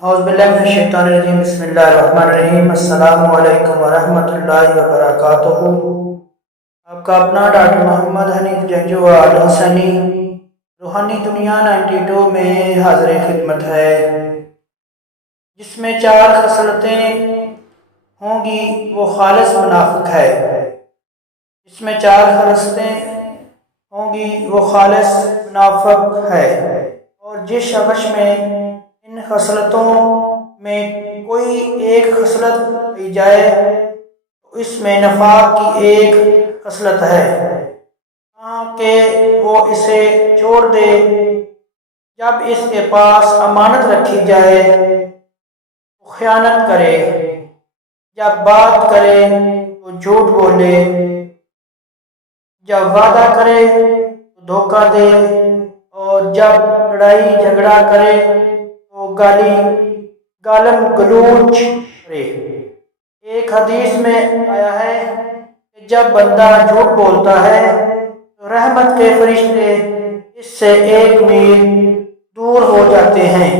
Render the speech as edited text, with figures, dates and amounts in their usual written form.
اعوذ باللہ من الشیطان الرجیم بسم اللہ الرحمن الرحیم السلام علیکم ورحمۃ اللہ وبرکاتہ۔ آپ کا اپنا ڈاکٹر محمد حنیف جنجو الحسنی روحانی دنیا 92 میں حاضر خدمت ہے، جس میں 4 خصلتیں ہوں گی وہ خالص منافق ہے۔ جس میں 4 خصلتیں ہوں گی وہ خالص منافق ہے، اور جس شخص میں ان خصلتوں میں کوئی ایک خصلت پائی جائے تو اس میں نفاق کی ایک خصلت ہے، کہ وہ اسے چھوڑ دے۔ جب اس کے پاس امانت رکھی جائے تو خیانت کرے، جب بات کرے تو جھوٹ بولے، جب وعدہ کرے تو دھوکہ دے، اور جب لڑائی جھگڑا کرے تو گالم گلوچ کرے۔ ایک حدیث میں آیا ہے کہ جب بندہ جھوٹ بولتا ہے تو رحمت کے فرشتے اس سے 1 میل دور ہو جاتے ہیں۔